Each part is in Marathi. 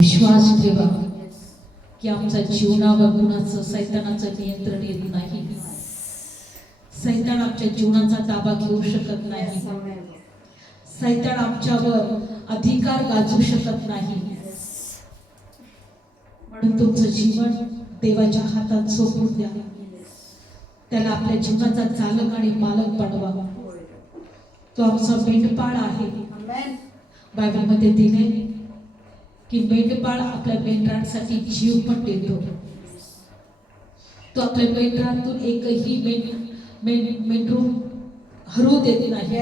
विश्वास ठेवा की आमच्या जीवनावर कुणाचं सैतानाचं नियंत्रण येत नाही. सैतान आमच्या जीवनाचा ताबा घेऊ शकत नाही. सैतान आमच्यावर अधिकार गाजवू शकत नाही. म्हणून तुमचं जीवन देवाच्या हातात सोपवून द्या. त्याला आपल्या जीवनाचा चालक आणि मालक बनवा. तो आमचा मेंढपाळ आहे. बायबलमध्ये दिले की मेंढपाळ आपल्या मेंढरांसाठी जीव पण देतो. तो आपल्या मेंढरातून एकही मेंढरू हरू देत नाही.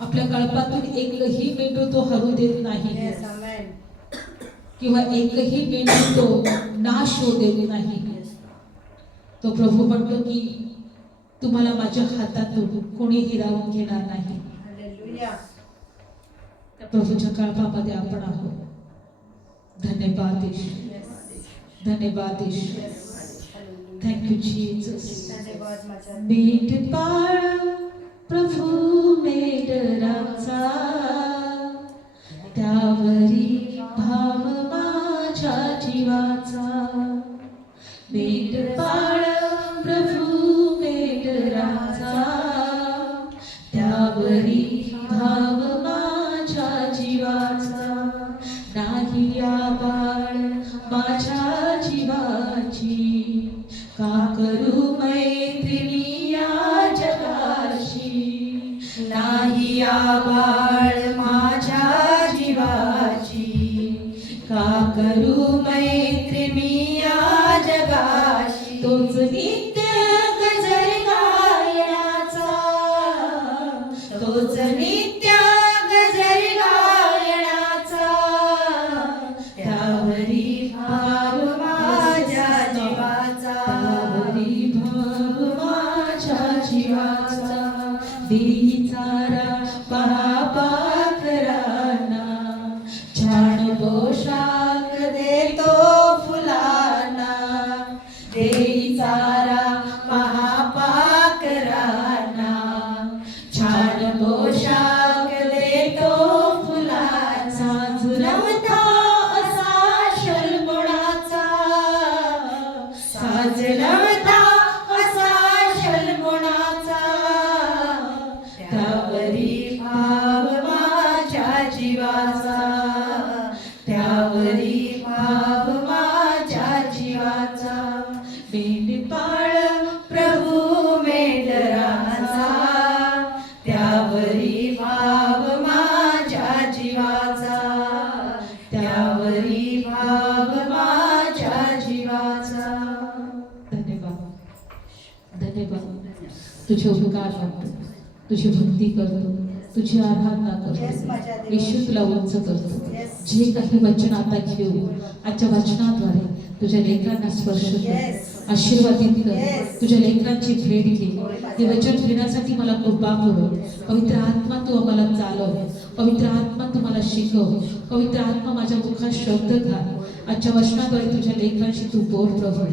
आपल्या कळपातून एकही मेंढरू तो हरू देत नाही. किंवा एकही मेंढरू तो नाश होऊ देत नाही. तो प्रभू म्हणतो की तुम्हाला माझ्या हातातून कोणी हिरावून घेणार नाही. त्या प्रभूच्या कळपामध्ये आपण आहोत. धन्यवाद ईश्वर, धन्यवाद ईश्वर. Thank you Jesus. मेंढपाळ प्रभू मेंढराचा, त्यावरी भाव माझ्या जीवाचा. मेंढपाळ प्रभू मेंढराचा, त्यावरी भाव माझ्या जीवाचा. नाही आबाळ माझ्या जीवाची, का करू मैत्रिणी या जगाशी. नाही आबाळ माझ्या जीवाची, का करू मैत्रिणी या जगाशी. तोच नित्य गजर गायनाचा, तोच नित्य गजर गायनाचा. त्यावरी भाव माझ्या जीवाचा, त्यावरी भाव माझ्या जीवाचा. देई चारा पाकरांना, छान पोशाख देतो फुलांना. देई चारा पाकरांना, छान पोशाख देतो फुलांचा. जुलवता असा शलमोणाचा, साजलवता असा शलमोणाचा. त्यावरी भाव माझ्या जीवाचा, त्यावरी भाव माझ्या जीवाचा. मेंढपाळ प्रभू मेंढराचा, त्यावरी भाव माझ्या जीवाचा. त्यावरी भाव माझ्या जीवाचा. धन्यवाद, धन्यवाद. तुझे उपकार करतो, तुझी भक्ती करतो, तुझी आराधना करतो. येशू तुला उंच करतो. जे काही वचन आता घेऊ, आजच्या वचनाद्वारे तुझ्या लेकरांना स्पर्श कर, आशीर्वादित कर. तुझ्या लेकरांची भेट घे. हे वचन घेण्यासाठी मला कृपा करू. पवित्र आत्मा तू आम्हाला चालव. पवित्र आत्मा तू मला शिकव. पवित्र आत्मा माझ्या मुखात शब्द घाल. आजच्या वचनाद्वारे तुझ्या लेकरांशी तू बोल प्रभू.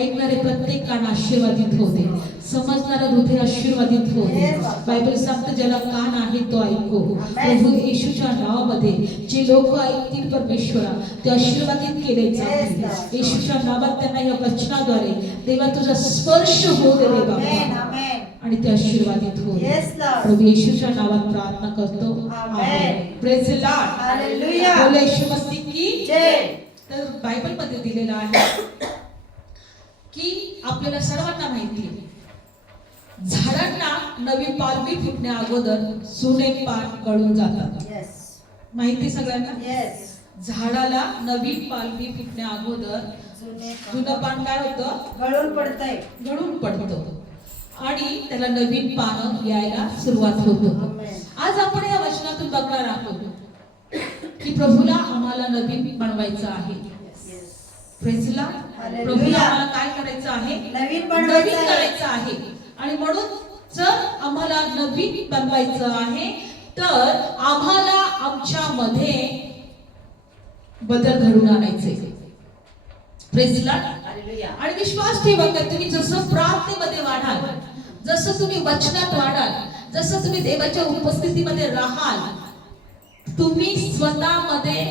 ऐकणारे प्रत्येक कान आशीर्वादित होऊ दे. समजणारं हृदय आशीर्वादित होऊ दे. बायबल सांगतं ज्याला कान आहे तो ऐकू. प्रभू येशूच्या नावामध्ये जे लोक ऐकतील परमेश्वरा ते आशीर्वादित केले जातील. येशूच्या नावात त्यांना या वचनाद्वारे देवा तुझा स्पर्श होऊ दे रे बाबा, आणि ते आशीर्वादित होऊ दे. प्रभू येशूच्या नावात प्रार्थना करतो. Amen. Praise the Lord. Hallelujah. बोला येशू मसीह की जय. तर बायबल मध्ये दिलेलं आहे की आपल्याला सर्वांना माहिती आहे झाडांना नवी पालवी फुटण्या अगोदर जुने पान गळून जातात. माहिती सगळ्यांना. झाडाला नवी पालवी फुटण्या अगोदर जुनं पान काय होतं? गळून पडतं आणि त्याला नवीन पानं यायला सुरुवात होतं. आज आपण या वचनातून बघणार आहोत की प्रभूला आम्हाला नवीन बनवायचं आहे. प्रेझला प्रभूला आम्हाला काय करायचं आहे? नवीन करायचं आहे. आणि म्हणून जर आम्हाला नवीन बनवायचं आहे तर आम्हाला आमच्यामध्ये बदल घडून आणायचे. प्रेझला. आणि विश्वास ठेवा की तुम्ही जसं प्रार्थनेमध्ये वाढाल, जसं तुम्ही वचनात वाढाल, जसं तुम्ही देवाच्या उपस्थितीमध्ये राहाल, तुम्ही स्वतःमध्ये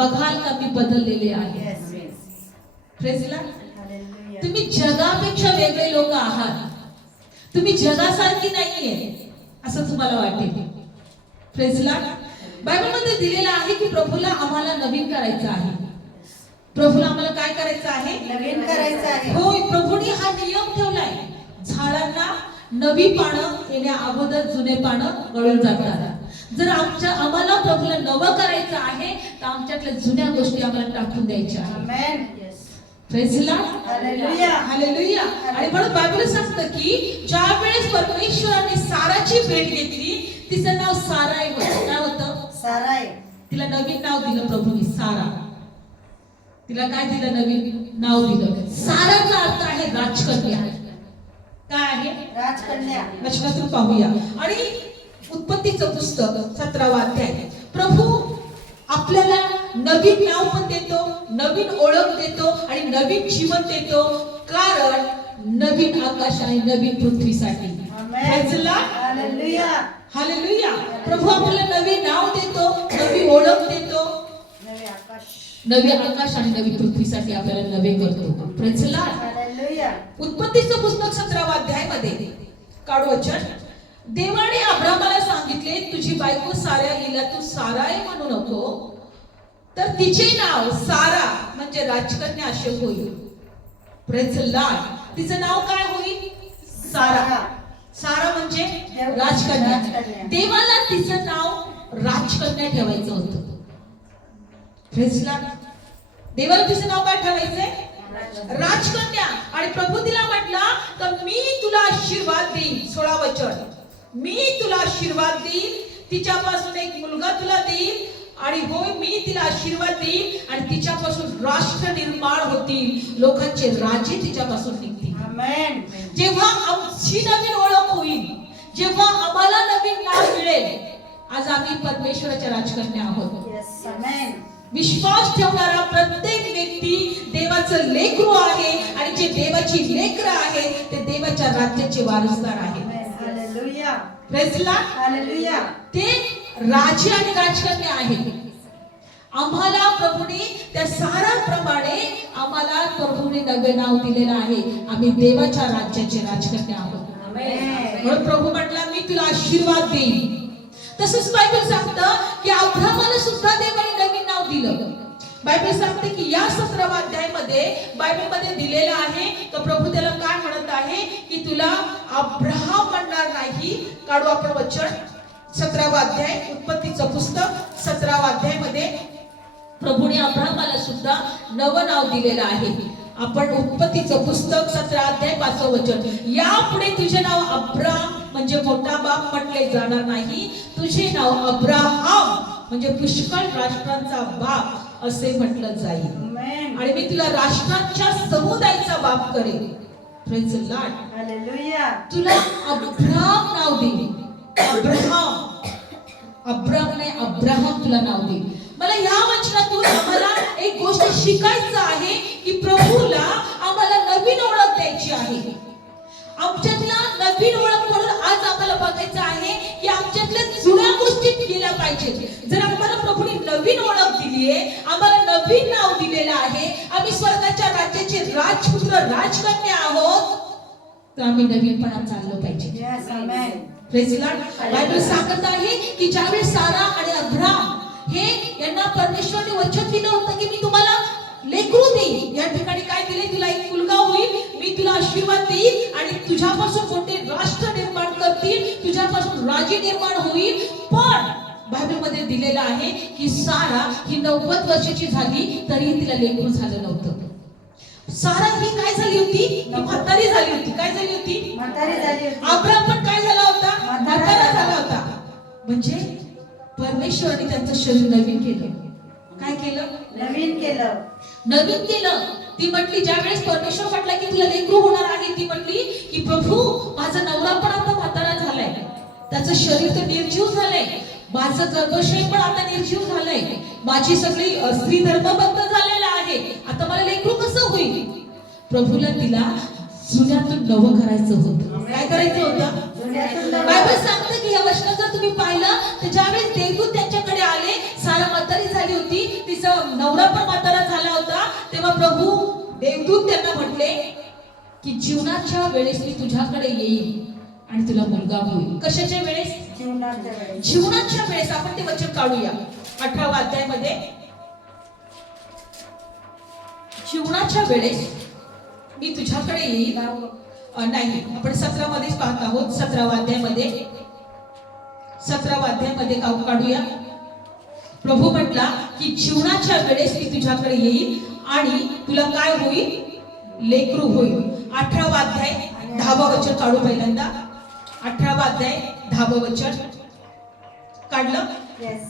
बघाल का मी बदललेले आहे. Praise the Lord. तुम्ही जगापेक्षा वेगळे लोक आहात. तुम्ही जगासारखी नाहीये असं तुम्हाला वाटेल. Praise the Lord. बायबलमध्ये दिलेलं आहे की प्रभूला आम्हाला नवीन करायचं आहे. प्रभूला आम्हाला काय करायचं आहे? नवीन करायचं आहे. होय, प्रभूने हा नियम ठेवलाय. झाडांना नवी पानं येण्या अगोदर जुने पानं गळून जातात. जर आम्हाला प्रभूला नवं करायचं आहे तर आमच्यातल्या जुन्या गोष्टी आम्हाला टाकून द्यायच्या आहेत. Amen. Praise the Lord. Hallelujah. Hallelujah. आणि म्हणून बायबल सांगतं की ज्या वेळेस परमेश्वराने साराची भेट घेतली, तिचं नाव साराय होतं. काय होतं? साराय. तिला नवीन नाव दिलं प्रभूने, सारा. तिला काय दिलं? नवीन नाव दिलं. साराचा अर्थ आहे राजकन्या. काय आहे? राजकन्या. वचनातून पाहूया. आणि उत्पत्तीचं पुस्तक 17वा अध्याय. प्रभू आपल्याला नवीन नाव पण देतो, नवीन ओळख देतो आणि नवीन जीवन देतो, कारण नवीन आकाश आणि नवीन पृथ्वीसाठी. आमेन. हालेलुया. हालेलुया. प्रभू आपल्याला नवीन नाव देतो, नवी ओळख देतो, नवे आकाश आणि नवी पृथ्वीसाठी आपल्याला नवे करतो. Praise the Lord. हालेलुया. उत्पत्तीचं पुस्तक 17वा अध्यायामध्ये काढू वचन. देवाने अब्रामाला सांगितले, तुझी बायको सारा हिला तू साराय म्हणू नको, तर तिचे नाव सारा म्हणजे राजकन्या असे होईल. Praise the Lord. तिचं नाव काय होईल? सारा. सारा म्हणजे राजकन्या. देवाला तिचं नाव राजकन्या ठेवायचं होतं. Praise the Lord. देवाला तिचं नाव काय ठेवायचंय? राजकन्या. आणि प्रभू तिला म्हटला तर मी तुला आशीर्वाद देईन. 16 वचन. मी तुला आशीर्वाद देईन, तिच्यापासून एक मुलगा तुला देईन, आणि होय मी तिला आशीर्वाद देईन आणि तिच्यापासून राष्ट्र निर्माण होतील, लोकांचे राजे तिच्यापासून निघतील. आमेन. जेव्हा आमची नवीन ओळख होईल, जेव्हा आम्हाला नवीन नाव मिळेल, आज आम्ही परमेश्वराच्या राजकन्या आहोत. येस. आमेन. विश्वास ठेवणारा प्रत्येक व्यक्ती देवाचं लेकरू आहे, आणि जे देवाची लेकरं आहे ते देवाच्या राज्याचे वारसदार आहे. Hallelujah. Praise the Lord. Hallelujah. ते राजे आणि राजकन्या आहेत. आम्हाला प्रभूने त्या साराप्रमाणे आम्हाला प्रभूने नवे नाव दिलेलं आहे. आम्ही देवाच्या राज्याचे राजकन्या आहोत. आमेन. म्हणून प्रभू म्हटला मी तुला आशीर्वाद देईन. तसंच बायबल सांगतं की अब्रामाला सुद्धा देवाने नवीन नाव दिलं. बायबल सांगते की या 17व्या अध्यायामध्ये बायबलमध्ये दिलेलं आहे तर प्रभू त्याला काय म्हणत आहे की तुला अब्राहम म्हणणार नाही. काढू आपण वचन 17वा अध्याय, उत्पत्तीचं पुस्तक 17वा अध्यायामध्ये प्रभूने अब्राहमाला सुद्धा नवं नाव दिलेलं आहे. आपण उत्पत्तीचं पुस्तक 17 अध्याय 5 वचन. यापुढे तुझे नाव अब्राम म्हणजे मोठा बाप म्हटले जाणार नाही, तुझे नाव अब्राहम म्हणजे पुष्कळ राष्ट्रांचा बाप असे म्हटलं जाईल. आमेन. आणि मी तुला राष्ट्रांच्या समुदायाचा बाप करेन. Praise the Lord. हालेलुया. तुला अब्राम नाव देईन. अब्राहम. अब्राम नाही, अब्राहम तुला नाव देईन. मला या वचनातून आम्हाला एक गोष्ट शिकायचं आहे की प्रभूला आम्हाला नवीन ओळख द्यायची आहे. आमच्यातला नवीन ओळख म्हणून आज आम्हाला बघायचं आहे की आमच्यातल्या जुन्या गोष्टी गेल्या पाहिजेत. जर आम्हाला प्रभूने नवीन ओळख दिली आहे, आम्हाला नवीन नाव दिलेलं आहे, आम्ही स्वर्गाच्या राज्याचे राजपुत्र राजकन्या आहोत, तर आम्ही नवीनपणात चाललो पाहिजे. Yes. Amen. Praise the Lord. Bible सांगत आहे की ज्यावेळेस सारा आणि अब्राम हे यांना परमेश्वराने वचन दिलं होतं की मी तुम्हाला लेकरू देईन. या ठिकाणी काय दिले? तुला एक मुलगा होईल, मी तुला आशीर्वाद देईन आणि तुझ्यापासून मोठे राष्ट्र निर्माण करतील, तुझ्यापासून राजे निर्माण होईल. पण बायबलमध्ये दिलेलं आहे की सारा ही 90 वर्षाची झाली तरी तिला लेकरू झालं नव्हतं. सारा ही काय झाली होती? ती म्हातारी झाली होती. काय झाली होती? म्हातारी झाली होती. अब्राम पण काय झाला होता? म्हातारा झाला होता. म्हणजे परमेश्वराने त्यांचं शरीर नवीन केलं. काय केलं? नवीन केलं. नवीन केलं. ती म्हटली, ज्या वेळेस परमेश्वर म्हटला की तुला लेकरू होणार आहे, ती म्हटली की प्रभू माझा नवरा पण आता म्हातारा झालाय, त्याचं शरीर तर निर्जीव झालंय, माझं गर्भाशय पण आता निर्जीव झालंय, माझी सगळी स्त्री धर्म बंद झालेला आहे, आता मला लेकरू कसं होईल? प्रभूला तिला जुन्यातून नवं करायचं होतं. काय करायचं होतं? जुन्यातून नवं. बायबल सांगते की हे वचन जर तुम्ही पाहिलं तर ज्यावेळेस देवदूत त्यांच्याकडे आले, सारा म्हातारी झाली होती, तिचा नवरा पण म्हातारा झाला होता, तेव्हा प्रभू देवदूत त्यांना म्हटले की जीवनाच्या वेळेस मी तुझ्याकडे येईल आणि तुला मुलगा होईल. कशाच्या वेळेस? जीवनाच्या वेळेस. जीवनाच्या वेळेस. आपण ते वचन काढूया 18व्या अध्यायामध्ये. जीवनाच्या वेळेस मी तुझ्याकडे येईल. नाही, आपण 17 मध्येच पाहत आहोत. 17व्या अध्यायामध्ये, 17व्या अध्यायामध्ये काढूया. प्रभू म्हटला की जीवनाच्या वेळेस मी तुझ्याकडे येईल आणि तुला काय होईल? लेकरू होईल. 18वा अध्याय 10वा वचन काढू पहिल्यांदा. 18वा अध्याय 10वा वचन काढलं. Yes.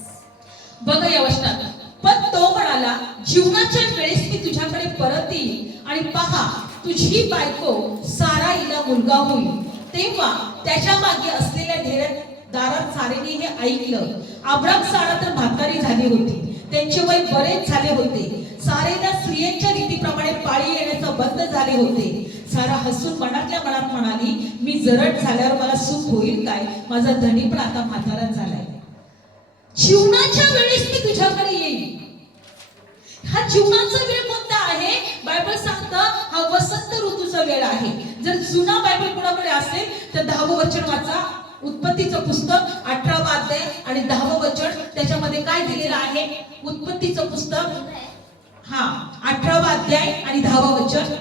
बघा या वचनात, पण तो म्हणाला जीवनाच्या वेळेस मी तुझ्याकडे परत येईल आणि पहा तुझी बायको साराईला मुलगा होईल. तेव्हा त्याच्या मागे असलेल्या ढेऱ्यात दारात सारेने हे ऐकलं. अब्राम सारा तर म्हातारी झाली होती, त्यांचे वय बरेच झाले होते. सारेला स्त्रियांच्या रीतीप्रमाणे पाळी येण्याचं बंद झाले होते. सारा हसून मनातल्या मनात म्हणाली, मी जरट झाल्यावर मला सुख होईल काय? माझा धनी पण आता म्हातारा झालाय. जीवनाच्या वेळेस मी तुझ्याकडे येईल. हा जीवनाचा वेळ कोणता आहे? बायबल सांगतं हा वसंत ऋतूचा वेळ आहे. जर जुना बायबल कोणाकडे असेल तर 10वं वचन वाचा. उत्पत्तीचं पुस्तक 18वा अध्याय आणि 10वं वचन. त्याच्यामध्ये काय दिलेलं आहे? उत्पत्तीचं पुस्तक 18वा अध्याय आणि 10वं वचन.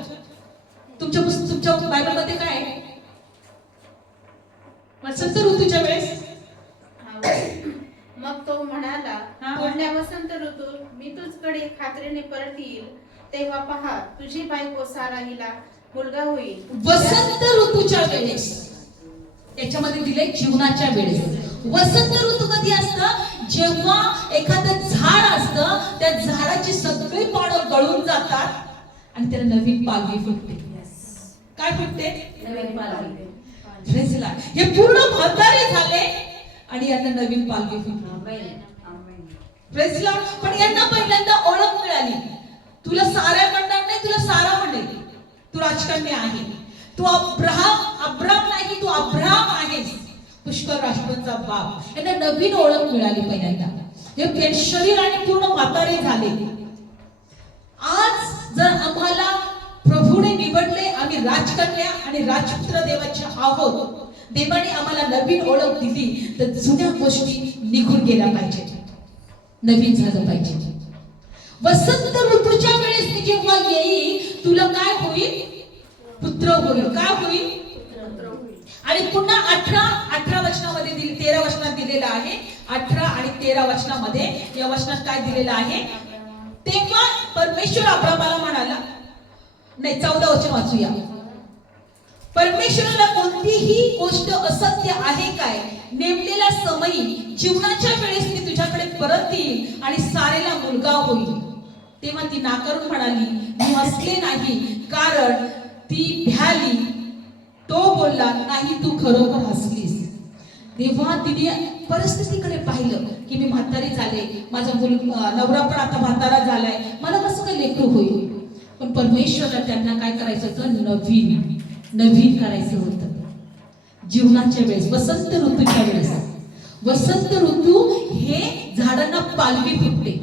तुमच्या बायबल मध्ये काय आहे? वसंत ऋतूच्या वेळेस. मग तो म्हणाला, पुढल्या वसंत ऋतूत मी तुझकडे खात्रीने परत येईल. तेव्हा पहा तुझी बायको सारा हिला मुलगा होईल. वसंत ऋतूच्या वेळेस. त्याच्यामध्ये दिले जीवनाच्या वेळेस. वसंत ऋतू कधी असतं? जेव्हा एखादं झाड असतं, त्या झाडाची सगळी पानं गळून जातात आणि त्याला नवीन पालवी फुटते. काय फुटते? नवीन पालवी. Praise the Lord. हे पूर्ण म्हातारे झाले आणि यांना नवीन पालवी फुटली. Praise the Lord. पण यांना पहिल्यांदा ओळख मिळाली. तुला सारा म्हणणार नाही, तुला सारा म्हणेल. तू राजकन्या आहे, तू अब्राम नाही, तू अब्राम आहेस, पुष्कळ राष्ट्रांचा बाप. यांना नवीन ओळख मिळाली पहिल्यांदा. हे शरीर आणि पूर्ण म्हातारे झाले. आज जर आम्हाला प्रभूने निवडले, आम्ही राजकन्या आणि राजपुत्र देवाचे आहोत, देवाने आम्हाला नवीन ओळख दिली, तर जुन्या गोष्टी निघून गेल्या पाहिजे, नवीन झालं पाहिजे. वसंत ऋतूच्या वेळेस मी जेव्हा येईल तुला काय होईल? पुत्र होईल. काय होईल? आणि पुन्हा 18 वचनामध्ये 13 वचनात दिलेलं आहे. 18 आणि 13 वचनामध्ये या वचनात काय दिलेलं आहे? तेव्हा परमेश्वर अब्रामाला म्हणाला, नाही 14 वचन वाचूया. परमेश्वराला कोणतीही गोष्ट असत्य आहे काय? नेमलेल्या समयी जीवनाच्या वेळेस मी तुझ्याकडे परत येईल आणि सारेला मुलगा होईल. तेव्हा ती नाकारून म्हणाली, मी हसले नाही, कारण ती भ्याली. तो बोलला, नाही तू खरोखर हसलीस. तेव्हा तिने परिस्थितीकडे पाहिलं की मी म्हातारी झाले, माझा नवरा पण आता म्हातारा झालाय, मला कसं काय लेकरू होईल? पण परमेश्वराला त्यांना काय करायचं होतं? नवीन करायचं होतं. जीवनाच्या वेळेस, वसंत ऋतूच्या वेळेस. वसंत ऋतू हे झाडांना पालवी फुटते.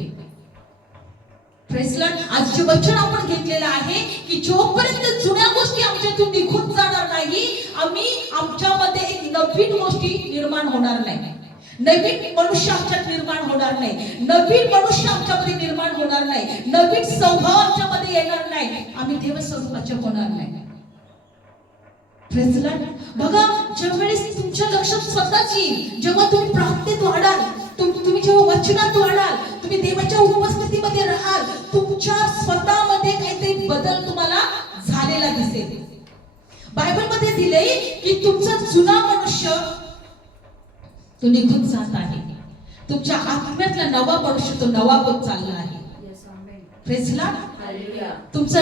Praise Lord. आज जे वचन आपण घेतलेलं आहे की जोपर्यंत जुन्या गोष्टी आमच्यातून निघून जाणार नाही, आम्ही आमच्यामध्ये एक नवीन गोष्टी निर्माण होणार नाही, नवीन मनुष्य आमच्यात निर्माण होणार नाही, नवीन मनुष्य आमच्यामध्ये निर्माण होणार नाही, नवीन स्वभाव आमच्यामध्ये येणार नाही, आम्ही देवस्वरूपाचे होणार नाही. Praise Lord. बघा, ज्यावेळेस तुमच्या लक्षात स्वतःच येईल, जेव्हा तुम्ही प्रार्थनेत वाढाल, तुम्ही जेव्हा वचनात वाढाल, तुम्ही देवाच्या उपस्थितीमध्ये राहाल, तुमच्या स्वतःमध्ये काहीतरी बदल तुम्हाला झालेला दिसेल. बायबल मध्ये दिले की तुमचा जुना मनुष्य तो निघून जात आहे, तुमच्या आत्म्यातला नवा मनुष्य तो नवा होत चालला आहे. Praise Lord. तुमचा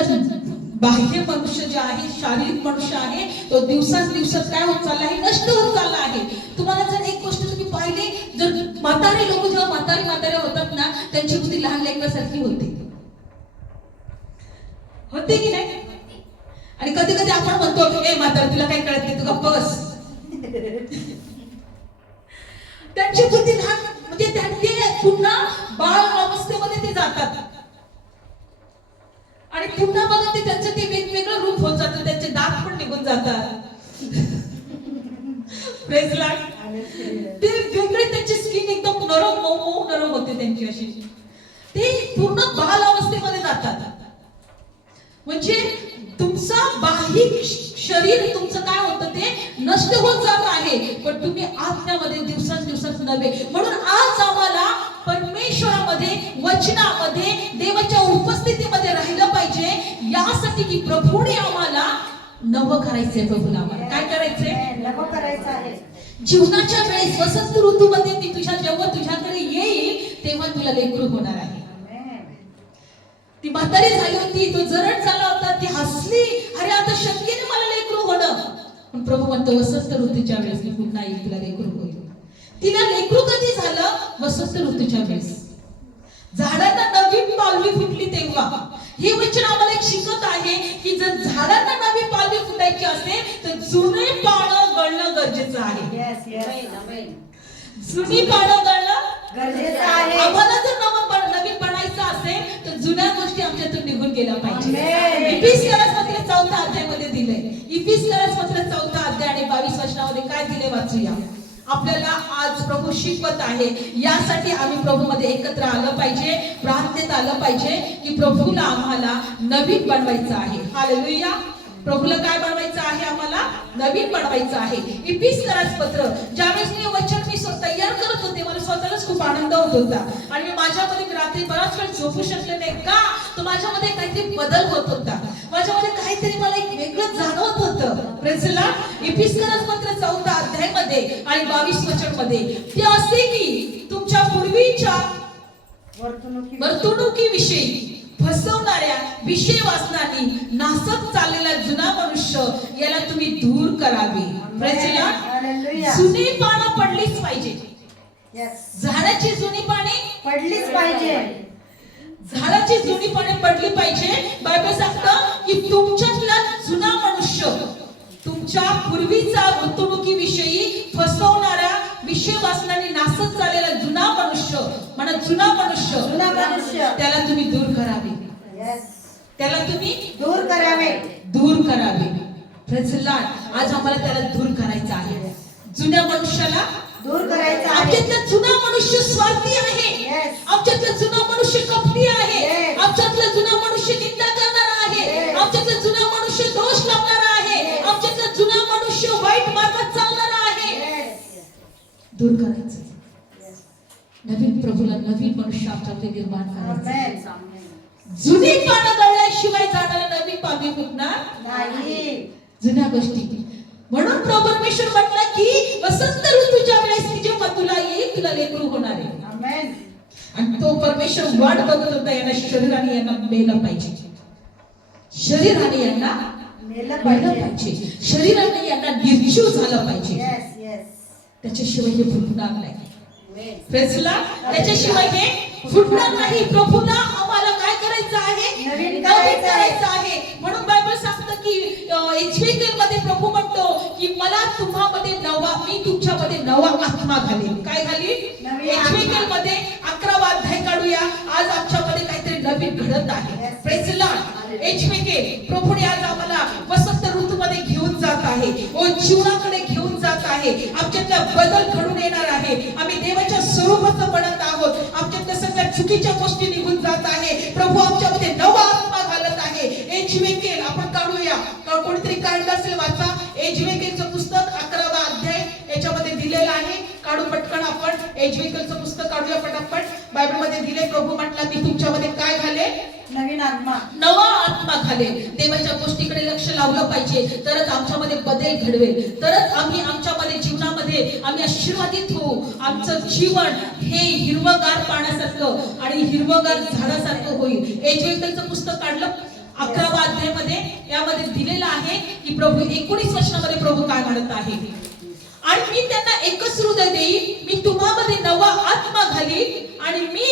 बाह्य मनुष्य जे आहे, शारीरिक मनुष्य आहे, तो दिवसांदिवसात काय होत चालला आहे? नष्ट होत चालला आहे. तुम्हाला जर एक गोष्ट तुम्ही पाहिली, जर म्हातारे लोक जेव्हा म्हातारे होतात ना, त्यांची बुद्धी लहान लेकरासारखी होते की नाही? आणि कधी कधी आपण म्हणतो, ए म्हातारे तुला काही कळत नाही, तू गप्प बस. त्यांची बुद्धी लहान, म्हणजे ते पुन्हा बाळ अवस्थेमध्ये ते जातात आणि पुन्हा बघा ते त्यांचं ते वेगवेगळं रूप होत जातं, त्यांचे दात पण निघून जातात. Praise Lord. ते वेगळे, त्यांची स्किन एकदम नरम, मऊ मऊ नरम होते त्यांची अशी. ते पूर्ण बाल अवस्थेमध्ये जातात. म्हणजे तुमचा बाह्य शरीर तुमचं काय होतं ते नष्ट होत जात आहे, पण तुम्ही आत्म्यामध्ये दिवसांदिवसात नव्हे. म्हणून आज आम्हाला परमेश्वरामध्ये, वचनामध्ये, देवाच्या उपस्थितीमध्ये राहिलं पाहिजे, यासाठी की प्रभूने आम्हाला नवं करायचंय. प्रभूला आम्हाला काय करायचंय? नवं करायचं आहे. जीवनाच्या वेळेस वसंत ऋतूमध्ये मी जेव्हा तुझ्याकडे येईल तेव्हा तुला लेकरू होणार आहे. ती म्हातारी झाली होती, तो जरड झाला होता, ती हसली, अरे आता शक्य नाही मला लेकरू होणं. पण प्रभू म्हणतो वसंत ऋतूच्या वेळेस मी पुन्हा येईल, तुला लेकरू होईल. तिला लेकरू कधी झालं? वसंत ऋतूच्या वेळेस. झाडांना नवीन पालवी फुटली तेव्हा. हे वचन आम्हाला एक शिकत आहे की जर झाडांना नवीन पालवी फुटायची असेल तर जुने पानं गळणं गरजेचं आहे. जुनी पानं गळणं गरजेचं आहे. आम्हाला जर नवीन बनायचं असेल तर जुन्या गोष्टी आमच्यातून निघून गेल्या पाहिजे. आमेन. इफिसियन्स पत्र 4 अध्यायामध्ये दिलंय. इफिसियन्स पत्र 4 अध्याय आणि 22 वचनामध्ये काय दिले वाचूया. आपल्याला आज प्रभू शिकवत आहे, यासाठी आम्ही प्रभूमध्ये एकत्र आलं पाहिजे, प्रार्थनेत आलं पाहिजे की प्रभूला आम्हाला नवीन बनवायचं आहे. हालेलुया. प्रभूला काय बनवायचं आहे? आम्हाला नवीन बनवायचं आहे. इफिसियन्स पत्र ज्यावेळेस मी वचन तयार करत होते, मला स्वतःलाच खूप आनंद होत होता आणि माझ्यामध्ये रात्री बराच वेळ झोपू शकले नाही. का? तर माझ्यामध्ये काहीतरी बदल होत होता, माझ्यामध्ये काहीतरी मला एक वेगळं जाणवत होतं. Praise Lord. इफिसियन्स पत्र 4 अध्यायामध्ये आणि 22 वचनमध्ये ते असे की तुमच्या पूर्वीच्या वर्तणुकीविषयी फसवणाऱ्या विषय वासनांनी नासत चाललेला जुना मनुष्य याला तुम्ही दूर करावे. Praise Lord. जुनी पानं पडलीच पाहिजे. झाडाची जुनी पाने पडलीच पाहिजे. झाडाची जुनी पाने पडली पाहिजे. बायबल सांगतं की तुमच्यातला जुना मनुष्य, तुमच्या पूर्वीचा वर्तणुकीविषयी फसवणाऱ्या विषय वासनांनी नासत चाललेला जुना मनुष्य, म्हणा जुना मनुष्य, त्याला तुम्ही दूर करावे. त्याला तुम्ही दूर करावे. दूर करावे. Praise Lord. आज आम्हाला त्याला दूर करायचं आहे. जुन्या मनुष्याला दूर करायचं आहे. आमच्यातला जुना मनुष्य स्वार्थी आहे. आमच्यातला जुना मनुष्य कपटी आहे. आमच्यातला जुना मनुष्य निंदा करणारा आहे. आमच्यातला जुना मनुष्य दोष लावणारा आहे. आमच्यातला जुना मनुष्य वाईट मार्गात चालणारा आहे. दूर करायचं. नवीन प्रभूला नवीन मनुष्य आमच्यामध्ये निर्माण करायचं. जुनी पानं गळल्याशिवाय झाडाला नवीन पाने फुटणार नाही. जुन्या गोष्टी. म्हणून प्रभू परमेश्वर म्हटला की वसंत ऋतूच्या वेळेस मी जेव्हा तुला येईल तुला लेकरू होणार आहे. आमेन. आणि तो परमेश्वर वाट बघत होता, यांना शरीराने यांना मेलं पाहिजे, शरीराने यांना मेलं पाहिजे, शरीराने यांना निर्जीव झालं पाहिजे. त्याच्याशिवाय हे फुटणार नाही. Praise Lord. त्याच्याशिवाय हे फुटणार नाही. प्रभूला आम्हाला काय करायचं आहे? नवीन करायचं आहे. म्हणून बायबल सांगतं की एचबीएल मध्ये प्रभू म्हणतो की मला तुम्हामध्ये नवा, मी तुमच्यामध्ये नवा आत्मा घालीन. काय घालीन? एचबीएल मध्ये 11वा अध्याय काढूया. आज आमच्यामध्ये काहीतरी नवीन घडत आहे. Praise Lord. एचबीएल प्रभूने आज आम्हाला वसंत ऋतूमध्ये घेऊन जात आहे, व जीवनाकडे घेऊन जात आहे. आमच्यातला बदल घडून येणार आहे. आम्ही देवाच्या स्वरूपाचं बनत आहोत. आमच्यातल्या सगळ्या चुकीच्या गोष्टी निघून जात आहे. प्रभू आमच्यामध्ये नवा आत्मा घालत आहे. एचबीएल आपण काढूया. कोणीतरी काढलं असेल, वाचा. एचबीएलचं पुस्तक 11वा अध्याय याच्यामध्ये दिलेलं आहे. काढू पटकन आपण एचबीएलचं पुस्तक काढूया पटापट. बायबल मध्ये दिले. प्रभू म्हटला मी तुमच्यामध्ये काय घाले? नवीन आत्मा, नवा आत्मा घाले. देवाच्या गोष्टीकडे लक्ष लावलं पाहिजे, तरच आमच्यामध्ये बदल घडवेल, तरच आम्ही आमच्यामध्ये जीवनामध्ये आम्ही आशीर्वादित होऊ. आमचं जीवन हे हिरवगार पाण्यासारखं आणि हिरवगार झाडासारखं होईल. एचबीएलचं पुस्तक काढलं 11वा अध्यायामध्ये यामध्ये दिलेलं आहे की प्रभू 19 वचनामध्ये प्रभू काय म्हणत आहे? आणि मी त्यांना एकच हृदय देईन, मी तुम्हामध्ये नवा आत्मा घालीन आणि मी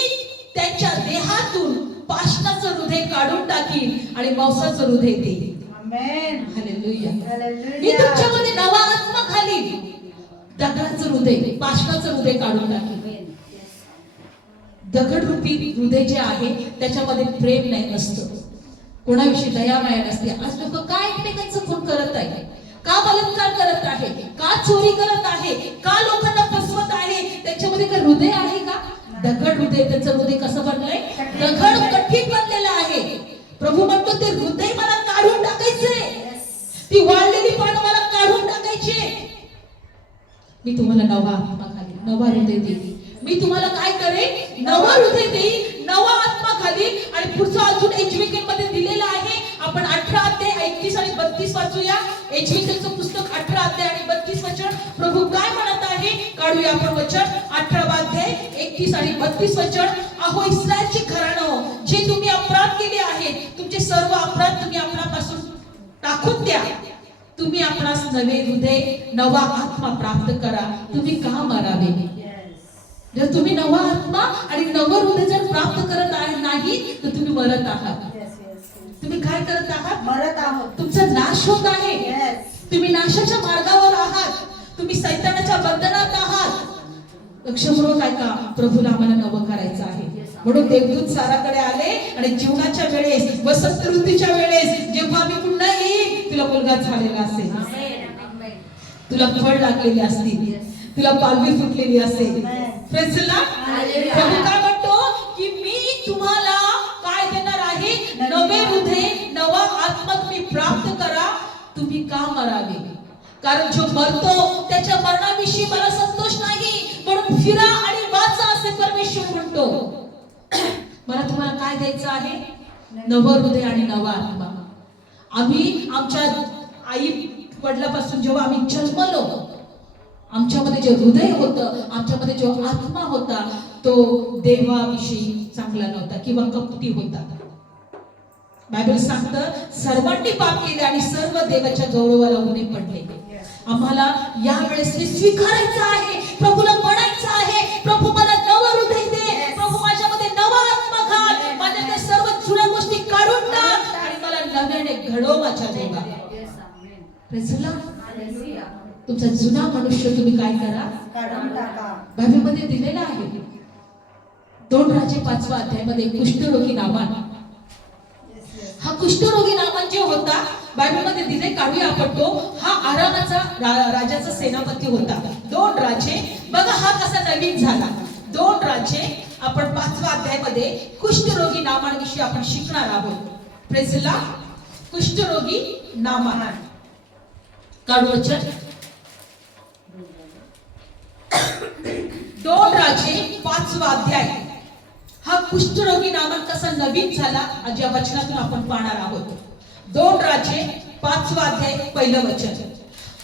त्यांच्या देहातून पाषाणाचं हृदय काढून टाकीन आणि मांसाचं हृदय देईन. आमेन. हालेलुया. हालेलुया. मी तुमच्यामध्ये नवा आत्मा घालीन. दगडाचं हृदय, पाषाणाचं हृदय काढून टाकेल. दगडरूपी हृदय जे आहे त्याच्यामध्ये प्रेम नाही नसतं, कोणाविषयी दया माया नसते. आज लोक का एकमेकांचं खून करत आहे, का बलात्कार करत आहे, का चोरी करत आहे, का लोकांना फसवत आहे? त्याच्यामध्ये काय हृदय आहे का? दगड हृदय. त्याचं हृदय कसं बनलंय? दगड कठीण बनलेलं आहे. प्रभू म्हणतो ते हृदय मला काढून टाकायचंय, ती वाळलेली पानं मला काढून टाकायची. मी तुम्हाला नवा आत्मा घालीन, नवा हृदय देईन. मी तुम्हाला काय करेन? नवा हृदय देईन, नवा आत्मा घालीन. आणि पुढचं अजून एचवीके मध्ये दिलेलं आहे. आपण 18 अध्याय 31 आणि 32 वाचूया. एचवीकेचं पुस्तक 18 अध्याय आणि 32 वचन. प्रभू काय म्हणत आहे? काढूया आपण वचन. 18 अध्याय 31 आणि 32 वचन. अहो इस्रायलची घराणं, जे तुम्ही अपराध केले आहेत, तुमचे सर्व अपराध तुम्ही आपणापासून टाकून द्या. तुम्ही आपणास नवे हृदय, नवा आत्मा प्राप्त करा. तुम्ही का मरावे? जर तुम्ही नवा आत्मा आणि नवं हृदय जर प्राप्त करत नाही तर तुम्ही मरत आहात. तुम्ही काय करत आहात? मरत आहोत. तुमचा नाश होत आहे. तुम्ही नाशाच्या मार्गावर आहात. तुम्ही सैतानाच्या बंधनात आहात. लक्षपूर्वक ऐका, प्रभूला आम्हाला नवं करायचं आहे. म्हणून देवदूत साराकडे आले आणि जीवनाच्या वेळेस, वसंत ऋतूच्या वेळेस, जेव्हा मी पुन्हा येईन, तुला मुलगा झालेला असेल, तुला फळ लागलेले असतील, तुला पालवी फुटलेली असेल. Praise the Lord. प्रभू काय म्हणतो की मी तुम्हाला काय देणार आहे? नवे हृदय, नवा आत्मा तुम्ही प्राप्त करा. तुम्ही का मरावे? कारण जो मरतो त्याच्या मरणाविषयी मला संतोष नाही, म्हणून फिरा आणि वाचा असे परमेश्वर म्हणतो. मला तुम्हाला काय द्यायचं आहे? नवं हृदय आणि नवा आत्मा. आम्ही आमच्या आई वडिलापासून जेव्हा आम्ही जन्मलो, आमच्यामध्ये जे हृदय होतं, आमच्यामध्ये जो आत्मा होता, तो देवाविषयी चांगला नव्हता किंवा कपटी होता. बायबल सांगतं सर्वांनी पाप केले आणि सर्व देवाच्या गौरवाला उणे पडले. आम्हाला या वेळेस स्वीकारायचं आहे, प्रभूला म्हणायचं आहे, प्रभू मला नवं हृदय दे, प्रभू माझ्यामध्ये नवा आत्मा घाल, माझ्या सर्व जुन्या गोष्टी काढून टाक आणि मला नव्याने घडव माझ्या देवा. Praise the Lord. तुमचा जुना मनुष्य तुम्ही काय करा? काढून टाका. बायबलमध्ये दिलेला आहे. 2 राजे 5व्या अध्यायामध्ये कुष्ठरोगी नामान, हा कुष्ठरोगी नामान जे होता बायबलमध्ये दिले, काढूया आपण तो. हा आरामाचा राजाचा सेनापती होता. 2 राजे बघा हा कसा नवीन झाला. 2 राजे आपण 5व्या अध्यायामध्ये कुष्ठरोगी नामानविषयी आपण शिकणार आहोत. Praise the Lord. कुष्ठरोगी नामान. काढू वचन. 2 राजे 5वा अध्याय. हा कुष्ठरोगी नामान कसा नवीन झाला आज या वचनातून आपण पाहणार आहोत. 2 राजे 5वा अध्याय 1 वचन.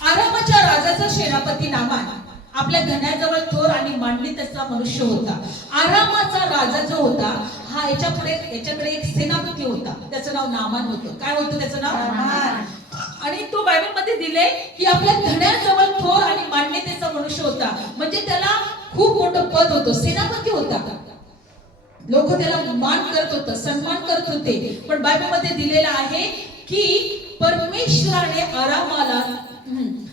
आरामाच्या राजाचा सेनापती नामान आपल्या धन्याजवळ थोर आणि मांडणीचा मनुष्य होता. आरामाचा राजा जो होता हा याच्याकडे एक सेनापती होता, त्याचं नाव नामान होतं. काय होतं त्याचं नाव? नामान. आणि तो बायबल मध्ये दिले की आपल्या धन्याजवळ थोर आणि मान्यतेचा मनुष्य होता. म्हणजे त्याला खूप मोठं पद होतं, सेनापती होता. लोक त्याला मान करत होते, सन्मान करत होते. पण बायबल मध्ये दिलेला आहे की परमेश्वराने आरामाला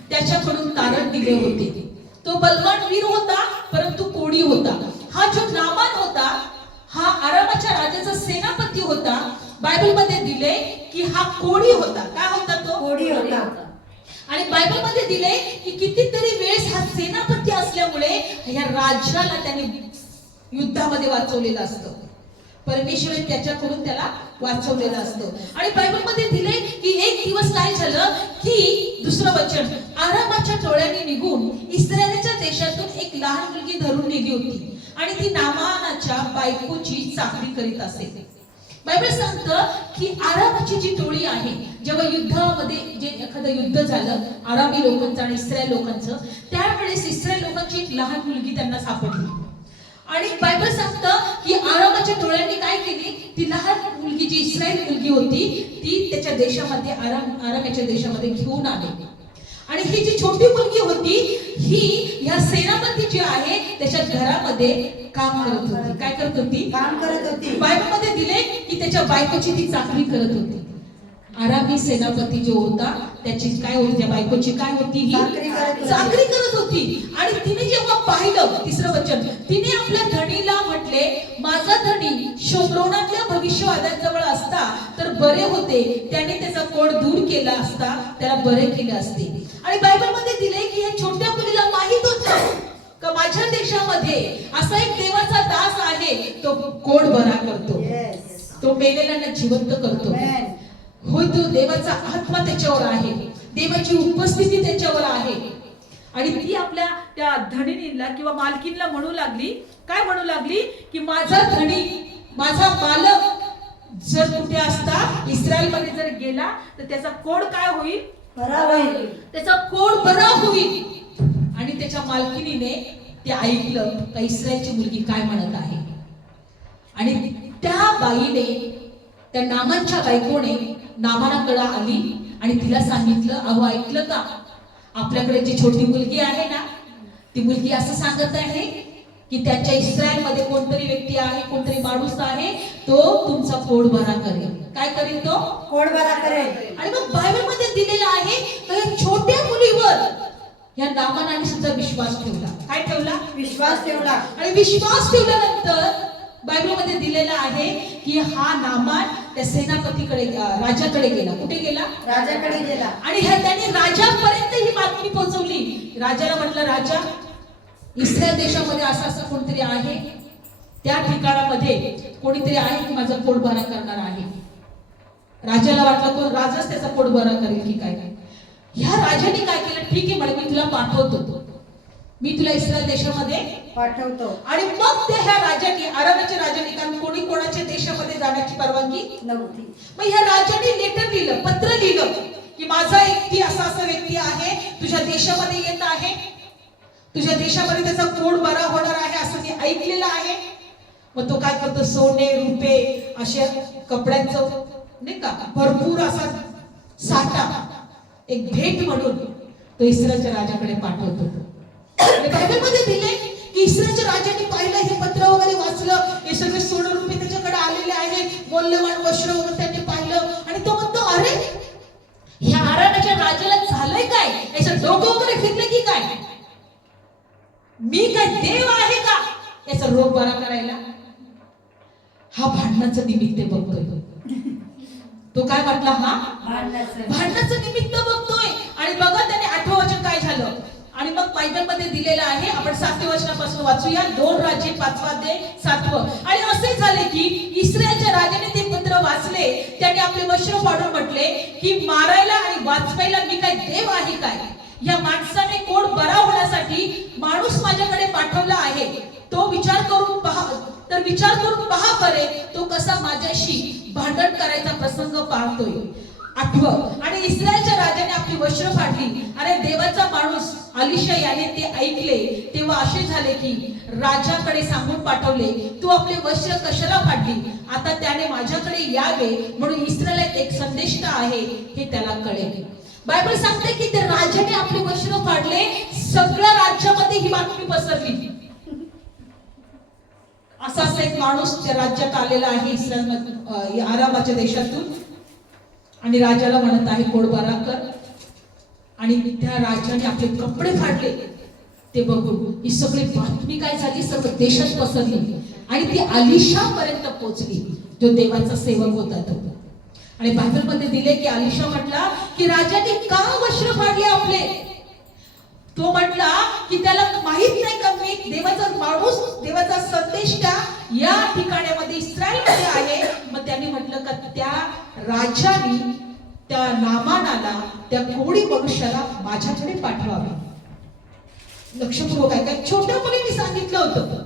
त्याच्याकडून तारण दिले होते. तो बलवान वीर होता परंतु कोडी होता. हा जो नामान होता हा आरामाच्या राजाचा सेनापती होता. बायबल मध्ये दिले की हा कोडी होता. काय होता तो? कोडी होता. आणि बायबल मध्ये दिले की कितीतरी वेळेस हा सेनापती असल्यामुळे या राजाला त्याने युद्धामध्ये वाचवलेलं असतं. परमेश्वराने त्याच्याकडून त्याला वाचवलेलं असतं. आणि बायबल मध्ये दिले की एक दिवस काय झालं की 2रं वचन. आरामाच्या टोळ्याने निघून इस्रायलच्या देशातून एक लहान मुलगी धरून नेली होती आणि ती नामानाच्या बायकोची चाकरी करीत असे. बायबल सांगतं की आरामाची जी टोळी आहे, जेव्हा युद्धामध्ये जे एखादं युद्ध झालं आरामी लोकांचं आणि इस्रायल लोकांचं, त्यावेळेस इस्रायल लोकांची एक लहान मुलगी त्यांना सापडली. आणि बायबल सांगतं की आरामाच्या टोळ्यांनी काय केली, ती लहान मुलगी जी इस्रायल मुलगी होती ती त्याच्या देशामध्ये आरामाच्या देशामध्ये घेऊन आली. आणि ही जी छोटी मुलगी होती ही ह्या सेनापती जी आहे त्याच्या घरामध्ये काम करत होती. काय करत होती? काम करत होती. बायबल मध्ये दिले की त्याच्या बायकोची ती चाकरी करत होती. आरामी सेनापती जो होता त्याची काय होती, त्या बायकोची काय होती, ही चाकरी करत होती. आणि तिने जेव्हा पाहिलं, तिसरं वचन, तिने आपल्या धणीला म्हटले, माझा धणी शोभरोनातल्या भविष्यवाद्यांजवळ असता तर बरे होते, त्याने त्याचा कोड दूर केला असता, त्याला बरे केले असते. आणि बायबलमध्ये दिले की या छोट्या मुलीला माहित होतं का माझ्या देशामध्ये असा एक देवाचा दास आहे, तो कोड बरा करतो, तो मेलेल्यांना जिवंत करतो. होय, तो देवाचा आत्मा त्याच्यावर आहे, देवाची उपस्थिती त्याच्यावर आहे. आणि ती आपल्या त्या धणीला किंवा मालकीनला म्हणू लागली, काय म्हणू लागली, की माझा धणी, माझा मालक जर कुठे असता, इस्रायल मध्ये जर गेला तर त्याचा कोड काय होईल, बरा होईल, त्याचा कोड बरा होईल. आणि त्याच्या मालकिनीने ते ऐकलं का इस्रायलची मुलगी काय म्हणत आहे. आणि त्या बाईने, त्या नामांच्या बायकोने नामानाकडे आली आणि तिला सांगितलं, अहो ऐकलं का, आपल्याकडे जी छोटी मुलगी आहे ना, ती मुलगी असं सांगत आहे की त्याच्या इस्रायल मध्ये कोणतरी व्यक्ती आहे, कोणतरी माणूस आहे, तो तुमचा कोड बरा करेल. काय करेल, तो कोड बरा करेल. आणि मग बायबल मध्ये दिलेलं आहे की या छोट्या मुलीवर या नामानाने सुद्धा विश्वास ठेवला. काय ठेवला, विश्वास ठेवला. आणि विश्वास ठेवल्यानंतर बायबलमध्ये दिलेलं आहे की हा नामान त्या सेनापतीकडे, राजाकडे गेला. कुठे गेला, राजाकडे गेला. आणि त्याने राजापर्यंत ही बातमी पोहोचवली. राजाला म्हटलं, राजा, इस्रायल देशामध्ये असं असं कोणतरी आहे, त्या ठिकाणामध्ये कोणीतरी आहे की माझा पोट बरा करणार आहे. राजाला वाटलं कोण, राजाच त्याचा पोट बरा करेल की काय. ह्या राजाने काय केलं, ठीक आहे म्हणे, मी तुला पाठवतो, मी तुला इस्रायल देशामध्ये पाठवतो. आणि मग त्या ह्या राजाने, आरामाच्या राजाने, कारण कोणी कोणाच्या देशामध्ये जाण्याची परवानगी नव्हती, मग ह्या राजाने लेटर लिहिलं, पत्र लिहिलं की माझा एकटी असा असा व्यक्ती आहे, तुझ्या देशामध्ये येत आहे, तुझ्या देशामध्ये त्याचा कोड बरा होणार आहे असं मी ऐकलेलं आहे. मग तो काय करतो, सोने रुपे अशा कपड्यांचं नाही का भरपूर असा साठा एक भेट म्हणून तो इस्रायलच्या राजाकडे पाठवतो. बायबलमध्ये दिले की इस्रायलच्या राजाने पाहिलं, हे पत्र वगैरे वाचलं, हे सगळे सोने रुपये त्याच्याकडे आलेले आहेत, मौल्यवान वस्त्र वगैरे त्याने पाहिलं. आणि तो म्हणतो, अरे ह्या आरामाच्या राजाला झालंय काय, याचं डोकं वगैरे फिरलं की काय, मी काय देव आहे का याचा रोग बरा करायला. हा भांडणाचं निमित्त बघतोय. तो काय म्हटला, हा भांडणाचं निमित्त बघतोय. आणि बघा त्याने 8वं वचन काय झालं. आणि मग बायबलमध्ये दिलेलं आहे, आपण 7व्या वचनापासून वाचूया, 2 राज्ये 5वा अध्याय 7वं. आणि असे झाले की इस्रायलच्या राजाने ते पत्र वाचले, त्याने आपले वस्त्र फाडून म्हटले की मारायला आणि वाचवायला मी काय देव आहे काय, या माणसाने कोड बरा होण्यासाठी माणूस माझ्याकडे पाठवला आहे, तो विचार करून पहा, तर विचार करून पहा बरे, तो कसा माझ्याशी भांडण करायचा प्रसंग पाहतोय. 8वं, आणि इस्रायलच्या राजाने आपली वस्त्र फाडली. अरे देवाचा माणूस अलिशा याने ते ऐकले, तेव्हा असे झाले की राजाकडे सांगून पाठवले, तू आपले वस्त्र कशाला फाडली, आता त्याने माझ्याकडे यावे म्हणून इस्रायलात एक संदेष्टा आहे हे त्याला कळेल. बायबल सांगते की त्या राजाने आपले वस्त्र फाडले, सगळ्या राज्यामध्ये ही बातमी पसरली. असाच एक माणूस त्या राज्यात आलेला आहे, इस्रायल आरामाच्या देशातून, आणि राजाला म्हणत आहे कोड बरा कर. आणि त्या राजाने आपले कपडे फाडले. ते बघून ही सगळी बातमी काय झाली, सर्व देशात पसरली आणि ती अलिशा पर्यंत पोहोचली, जो देवाचा सेवक होता तो. आणि बायबल मध्ये दिले की अलिशा म्हटला की राजाने का वस्त्र फाडले आपले. तो म्हटला की त्याला माहित नाही का मी देवाचा माणूस, देवाचा संदेष्टा या ठिकाणामध्ये इस्रायल मध्ये आहे. मग त्यांनी म्हटलं का त्या राजाने त्या नामानाला, त्या कोडी मनुष्याला माझ्याकडे पाठवावे. लक्षपूर्वक आहे, काय छोट्या मुलीने सांगितलं होतं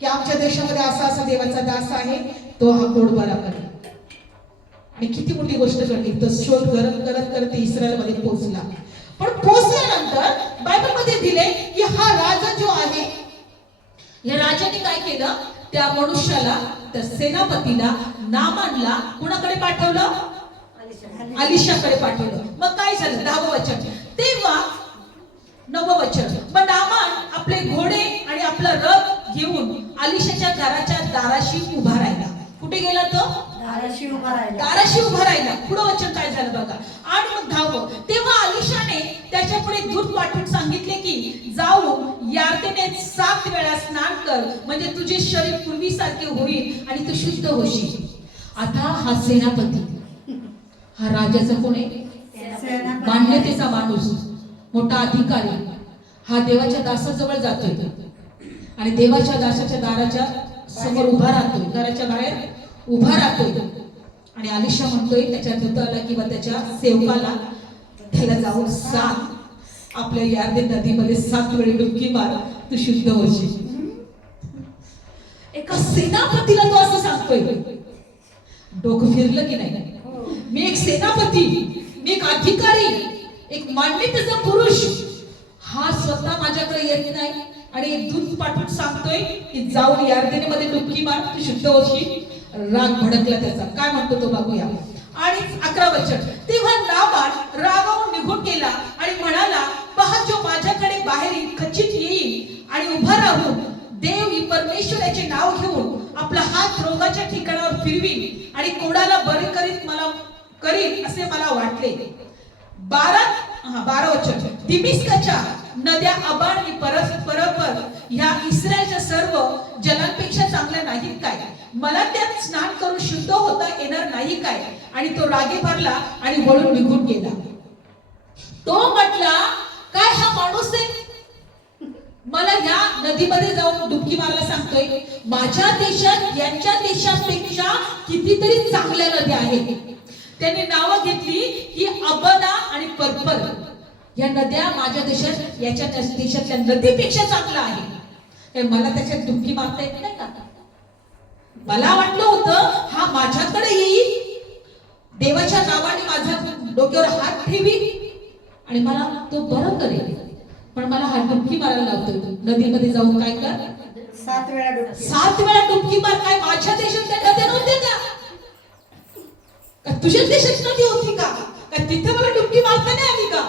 की आमच्या देशामध्ये असा असा देवाचा दास आहे, तो हा कोड बरा करेल. आणि किती मोठी गोष्ट घडली, तो शोध करत करत करत इस्रायल मध्ये पोहोचला. पण पोहोचल्यानंतर बायबल मध्ये दिले की हा राजा जो आहे, या राजाने काय केलं, त्या मनुष्याला, त्या सेनापतीला, नामानला कुणाकडे पाठवलं, अलिशाकडे पाठवलं. मग काय झालं, 10वं वचन, तेव्हा 9वं वचन, मग नामान आपले घोडे आणि आपला रथ घेऊन अलिशाच्या घराच्या दाराशी उभा राहिला. कुठे गेला तो, दाराशी उभा राहिला. दाराशी उभा राहिला. पुढं वचन काय झालं बघा. आणि मग धावलं. तेव्हा अलिशाने त्याच्या पुढे दूत पाठवून सांगितले की जाऊन यार्देने 7 वेळा स्नान कर, म्हणजे तुझे शरीर पूर्वीसारखे होईल आणि तू शुद्ध होशील. आता हा सेनापती, हा राजाचा कोण आहे? सेनापती. मान्यतेचा माणूस, मोठा अधिकारी, हा देवाच्या दासाजवळ जातोय आणि देवाच्या दासाच्या दाराच्या समोर उभा राहतोय, घराच्या बाहेर उभा राहतोय. आणि अलिशा म्हणतोय त्याच्या दूताला किंवा त्याच्या सेवकाला, त्याला जाऊन सांग, आपल्या यार्देन नदीमध्ये 7 वेळी डुबकी मार, तू शुद्ध होशील. एका सेनापतीला तो असं सांगतोय. डोकं फिरलं की नाही? मी एक सेनापती, मी एक अधिकारी, एक मान्यतेचा पुरुष, हा स्वतः माझ्याकडे येत नाही आणि एक दूत पाठवून सांगतोय की जाऊन यार्देनेमध्ये डुबकी मार, तू शुद्ध होशील. राग भडकला त्याचा. काय म्हणतो तो बघूया. आणि 11 वचन. तेव्हा नाबाल रागावून निघून गेला आणि म्हणाला, पहा, जो माझ्याकडे बाहेर खचित येईल आणि उभा राहून देव परमेश्वराचे नाव घेऊन आपला हात रोगाच्या ठिकाणावर फिरवी आणि कोणाला बरे करीत असे मला वाटले. 12 वचन. दिमिस्कच्या नद्या अबाण आणि परस्पर ह्या इस्रायलच्या सर्व जलांपेक्षा चांगल्या नाहीत काय? मला त्यात स्नान करून शुद्ध होता येणार नाही काय? आणि तो रागे भरला आणि वळून निघून गेला. तो म्हटला, काय हा माणूस आहे, मला या नदीमध्ये जाऊन डुबकी मारायला सांगतोय. माझ्या देशात यांच्या देशापेक्षा कितीतरी चांगल्या नद्या आहेत. त्याने नावं घेतली की अबना आणि पर्पर, या नद्या माझ्या देशात याच्या देशातल्या नदीपेक्षा चांगला आहे. मला त्याच्यात डुबकी मारता येत नाही का? मला वाटलं होतं हा माझ्याकडे येईल, देवाच्या नावाने माझ्या डोक्यावर हात ठेवी आणि मला तो बरं करेल, पण मला हा डुबकी मारायला लावतोय. नदीमध्ये जाऊन काय कर? 7 वेळा डुबकी. 7 वेळा डुबकी मार. काय माझ्या देशात त्या नद्या नव्हत्या का? तुझ्या देशात नदी होती का? तिथे मला डुबकी मारता नाही आली का?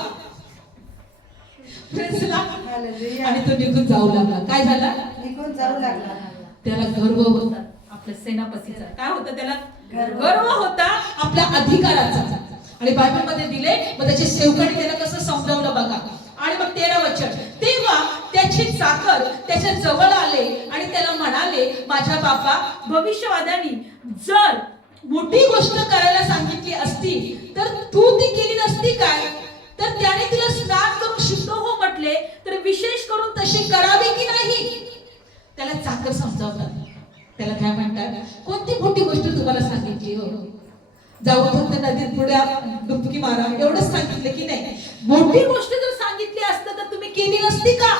आणि तो निघून जाऊ लागला. काय झाला? निघून जाऊ लागला. त्याला गर्व होता आपल्या सेनापतीचा. काय होता त्याला? गर्व होता आपल्या अधिकाराचा. आणि बायबल मध्ये दिले. मग त्याचे सेवकाने त्याला कसं समजावलं बघा. आणि मग 13 वचन. तेव्हा त्याचे चाकर त्याच्या जवळ आले आणि त्याला म्हणाले, माझ्या बापा, भविष्यवाद्यांनी जर मोठी गोष्ट करायला सांगितली असती तर तू ती केली नसती काय? तर त्याने तिला स्नान करून शुद्ध हो म्हटले, तर विशेष करून तशी करावी की नाही? त्याला चाकर समजावतात. त्याला काय म्हणतात? कोणती मोठी गोष्ट तुम्हाला सांगितली हो? जाऊन फक्त नदीत पुढे डुबकी मारा एवढंच सांगितलं की नाही? मोठी गोष्ट जर सांगितली असतं तर तुम्ही केली नसती का?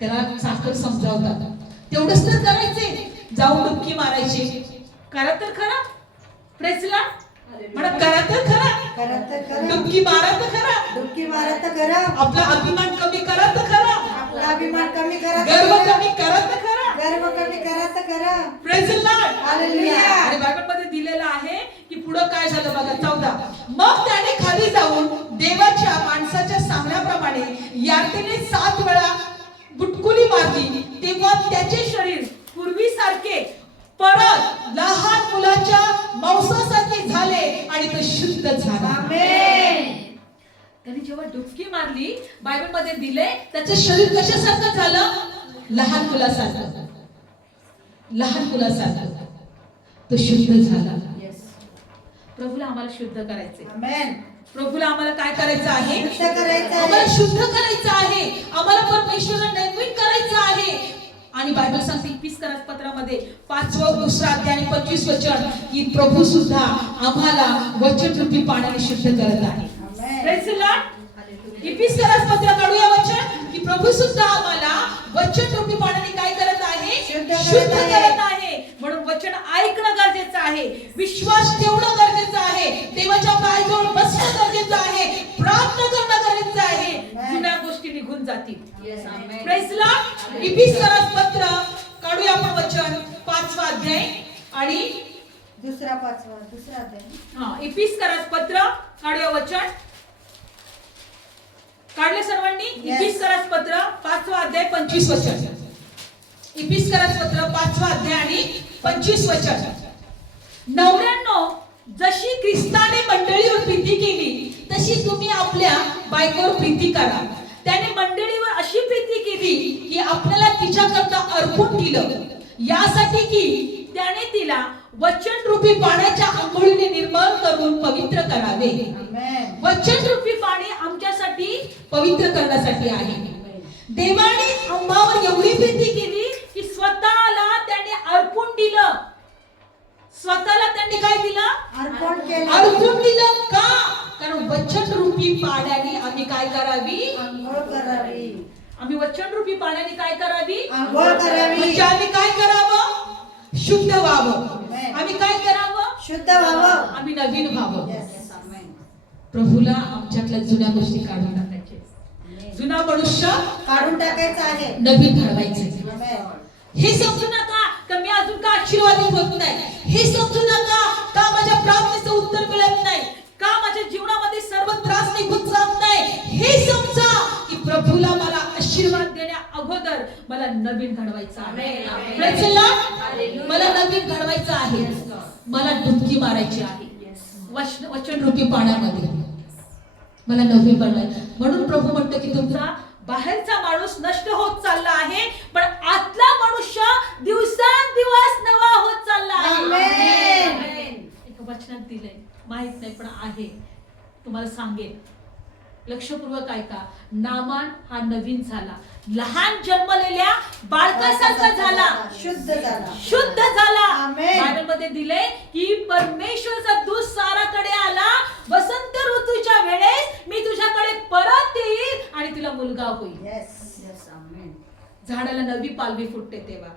त्याला चाकर समजावतात. तेवढंच तर करायचे, जाऊन डुबकी मारायची. करा तर खरा. प्रेसला म्हणा, करा तर खरा. करा तर खरा. डुबकी मारा तर खरा. डुबकी मारा तर खरा. आपला अभिमान कमी करा तर खरा. आपला अभिमान कमी करा. गर्व कमी करा तर खरा. गर्व कमी करा तर खरा. Praise the Lord. हालेलुया. आणि बायबल मध्ये दिलेलं आहे की पुढे काय झालं बघा. 14. मग त्याने खाली जाऊन देवाच्या माणसाच्या सांगण्याप्रमाणे यार्देने 7 वेळा बुटकुली मारली. तेव्हा त्याचे शरीर पूर्वीसारखे परत लहान मुलाच्या मांसासारखे झाले आणि तो शुद्ध झाला. आमेन. त्याने जेव्हा डुबकी मारली, बायबल मध्ये दिले, त्याचे शरीर कशासारखं झालं? लहान मुलासारखं. लहान मुलासारखं तो शुद्ध झाला. प्रभूला आम्हाला शुद्ध करायचे. आमेन. प्रभूला आम्हाला काय करायचं आहे? शुद्ध करायचं आहे. आम्हाला शुद्ध करायचं आहे. आम्हाला परमेश्वराला नैवेद्य करायचं आहे. आणि बायबल सांगते 21 पत्रामध्ये 5वा 2रा अध्याय आणि 25 वचन की प्रभू सुद्धा आम्हाला वचनरूपी पाण्याने शुद्ध करत आहे. Praise the Lord. 21 पत्र काढूया वचन की प्रभू सुद्धा आम्हाला वचनरूपी पाण्याने काय करत आहे? शुद्ध करत आहे. म्हणून वचन ऐकणं गरजेचं आहे, विश्वास ठेवणं गरजेचं आहे, देवाच्या पायाजवळ बसणं गरजेचं आहे, प्रार्थना करणं गरजेचं आहे. जुन्या गोष्टी निघून जातील. Praise the Lord. 21 पत्र काढूया आपण वचन 5वा अध्याय आणि 2रा 5वा 2रा अध्याय. 21 पत्र काढूया वचन. काढले सर्वांनी? 21 पत्र 5वा अध्याय 25 वचन. 21 पत्र 5वा अध्याय आणि 25 वचन. नवऱ्यांनो, जशी ख्रिस्ताने मंडळीवर प्रीती केली तशी तुम्ही आपल्या बायकोवर प्रीती करा. त्याने मंडळीवर अशी प्रीती केली की आपल्याला तिच्याकरता अर्पण दिलं, यासाठी की त्याने तिला वचनरूपी पाण्याच्या आंघोळीने निर्मळ करून पवित्र करावे. वचनरूपी पाणी आमच्यासाठी पवित्र करण्यासाठी आहे. देवाने आंबावर एवढी प्रीती केली की स्वतःला त्याने अर्पण दिलं. स्वतःला त्यांनी काय दिलं? अर्पण केलं. अर्पण दिलं. का? कारण वचनरूपी पाण्याने आम्ही काय करावी? आंघोळ करावी. आम्ही वचनरूपी पाण्याने काय करावी? आंघोळ करावी. म्हणजे आम्ही काय करावं? शुद्ध व्हावं. आम्ही काय करावं? शुद्ध व्हावं. आम्ही नवीन व्हावं. Yes. प्रभूला आमच्यातल्या जुन्या गोष्टी काढून टाकायचे. जुना मनुष्य काढून टाकायचं आहे. नवीन घडवायचे. Amen. हे समजू नका का मी अजून का आशीर्वादित होत नाही. हे समजू नका का माझ्या प्रार्थनेचं उत्तर मिळत नाही, का माझ्या जीवनामध्ये सर्व त्रास निघून जात नाही. हे समजा की प्रभूला मला आशीर्वाद देण्या अगोदर मला नवीन घडवायचं आहे. Praise the Lord. मला नवीन घडवायचं आहे. मला डुबकी मारायची आहे वचनरूपी पाण्यामध्ये. मला नवीन बनवायचं. म्हणून प्रभू म्हणतो की तुमचा बाहेरचा माणूस नष्ट होत चालला आहे, पण आतला मनुष्य दिवसांदिवस नवा होत चालला आहे. एक वचनात दिलंय, माहित नाही पण आहे, तुम्हाला सांगेन. लक्षपूर्वक ऐका. नामान हा नवीन झाला, लहान जन्मलेल्या बाळकासारखा झाला, शुद्ध झाला. शुद्ध झाला. आमेन. बायबलमध्ये दिले की परमेश्वराचा दूत साराकडे आला, वसंत ऋतूच्या वेळेस मी तुझ्याकडे परत येईल आणि तुला मुलगा होईल. Yes. झाडाला नवी पालवी फुटते तेव्हा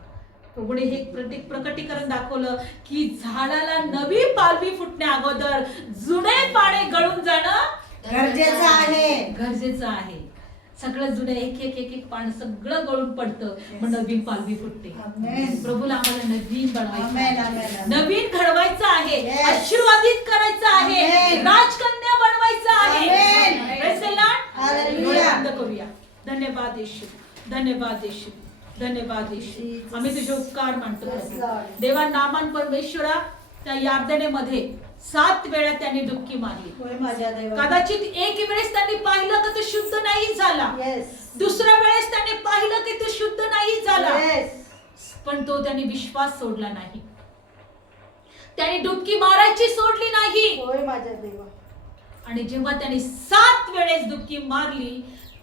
प्रभूने हे प्रकटीकरण दाखवलं की झाडाला नवी पालवी फुटण्या अगोदर जुने पाने गळून जाणं गरजेचं आहे. गरजेचं आहे. सगळं जुने एक एक एक एक पान सगळं गळून पडतं, मग नवीन पालवी फुटते. Amen. प्रभूला आम्हाला नवीन बनवायचं Amen, आहे. amen, amen. नवीन घडवायचं आहे. Yes. आशीर्वादित करायचं आहे. Amen. राजकन्या बनवायचं आहे. Amen. Praise the Lord. Hallelujah. डोळे बंद करूया. धन्यवाद येशू, धन्यवाद येशू, धन्यवाद येशू. Jesus. आम्ही तुझे उपकार मानतो. Yes, Lord. देवा नामान परमेश्वरा, त्या यार्दनेमध्ये 7 वेळा त्यांनी डुबकी मारली. होय माझ्या देवा. कदाचित एक वेळेस त्यांनी पाहिलं की तो शुद्ध नाही झाला, Yes. दुसऱ्या वेळेस त्यांनी पाहिलं की तो शुद्ध नाही झाला, Yes. पण तो त्यांनी विश्वास सोडला नाही. त्यांनी डुबकी मारायची सोडली नाही. होय माझ्या देवा. आणि जेव्हा त्यांनी 7 वेळेस डुबकी मारली,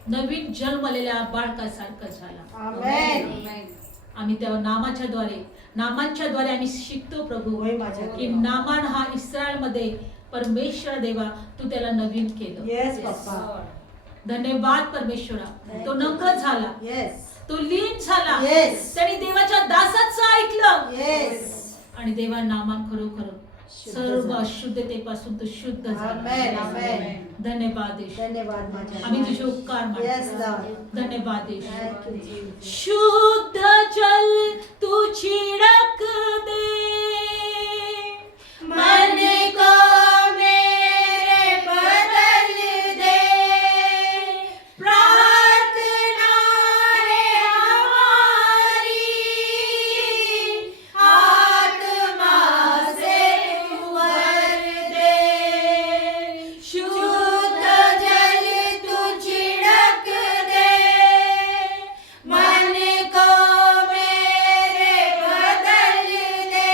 नवीन जन्मलेल्या बाळकासारखं झाला. Amen. आम्ही त्या नामांच्या द्वारे आम्ही शिकतो प्रभू होय माझ्या की देवा. नामान हा इस्रायलमध्ये परमेश्वर देवा तू त्याला नवीन केलं. Yes, पप्पा. धन्यवाद परमेश्वरा. तो नम्र झाला, Yes. तो लीन झाला, Yes. त्याने देवाच्या दासाचं ऐकलं Yes. आणि देवा नामान खरोखर सर्व अशुद्धतेपासून तो शुद्ध झाला. Amen. Amen. धन्यवाद येशू. धन्यवाद माझ्या आम्ही देवा. तुझे उपकार Yes, मानतो. Lord. धन्यवाद येशू. Thank you, Jesus. शुद्ध जल तू छिड़क दे, मन को मेरे बदल दे. प्रार्थना है हमारी, आत्मा से भर दे. शुद्ध जल तू छिड़क दे, मन को मेरे बदल दे.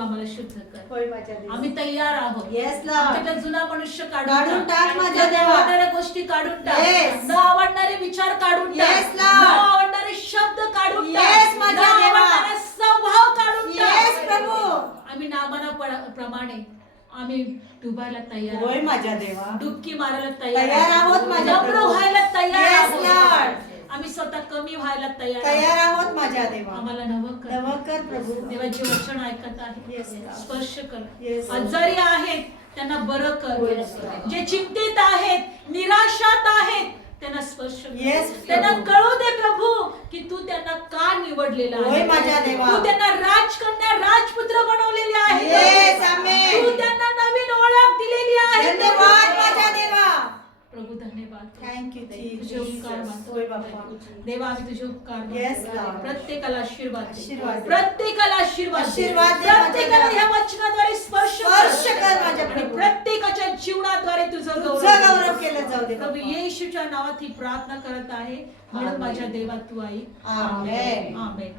आम्हाला शुद्ध कर. होय माझ्या देवा. आम्ही तयार आहोत. Yes, Lord. आमच्यातला जुना मनुष्य काढून टाक माझ्या न देवा. आवडणाऱ्या गोष्टी काढून टाक. Yes. न आवडणारे विचार काढून टाक. Yes, Lord. न आवडणारे शब्द काढून टाक. Yes, न माझ्या देवा. आवडणारा स्वभाव काढून टाक. Yes, प्रभू. आम्ही प्रमाणे आम्ही डुबायला तयार होय आहोत. माझ्या देवा. डुबकी मारायला तयार आहोत माझ्या नम्र प्रभू. व्हायला तयार Yes, आहोत. Lord. आम्ही स्वतः कमी व्हायला तयार तयार आहोत माझ्या देवा. आम्हाला नवं कर. नवं कर प्रभू. देवाचे वचन ऐकत आहे. Yes, Lord. स्पर्श कर. Yes. आजारी आहेत त्यांना बरं कर. Yes, Lord. जे चिंतित आहेत, निराशात आहेत, त्यांना स्पर्श कर. Yes, त्यांना प्रभू. कळू दे प्रभू की तू त्यांना का निवडलेला होय माझ्या देवा. तू त्यांना राजकन्या राजपुत्र बनवलेले आहे. Yes, amen. तू त्यांना नवीन ओळख दिलेली आहे. धन्यवाद माझ्या देवा. प्रभू धन्यवाद. Thank you, तुझे उपकार Jesus. मानतो. होय बाप्पा. देवा आम्ही तुझे उपकार मानतो. Yes, Lord. प्रत्येकाला आशीर्वाद दे. आशीर्वाद दे. प्रत्येकाला आशीर्वाद दे. आशीर्वाद दे प्रत्येकाला माझ्या ह्या वचनाद्वारे स्पर्श स्पर्श कर माझ्या आणि प्रभू. प्रत्येकाच्या जीवनाद्वारे तुझं तुझं गौरव केलं जाऊ दे प्रभू बाप्पा. येशूच्या नावात ही प्रार्थना करत आहे म्हणून आमेन. माझ्या देवा तू आई. आमेन. आमेन.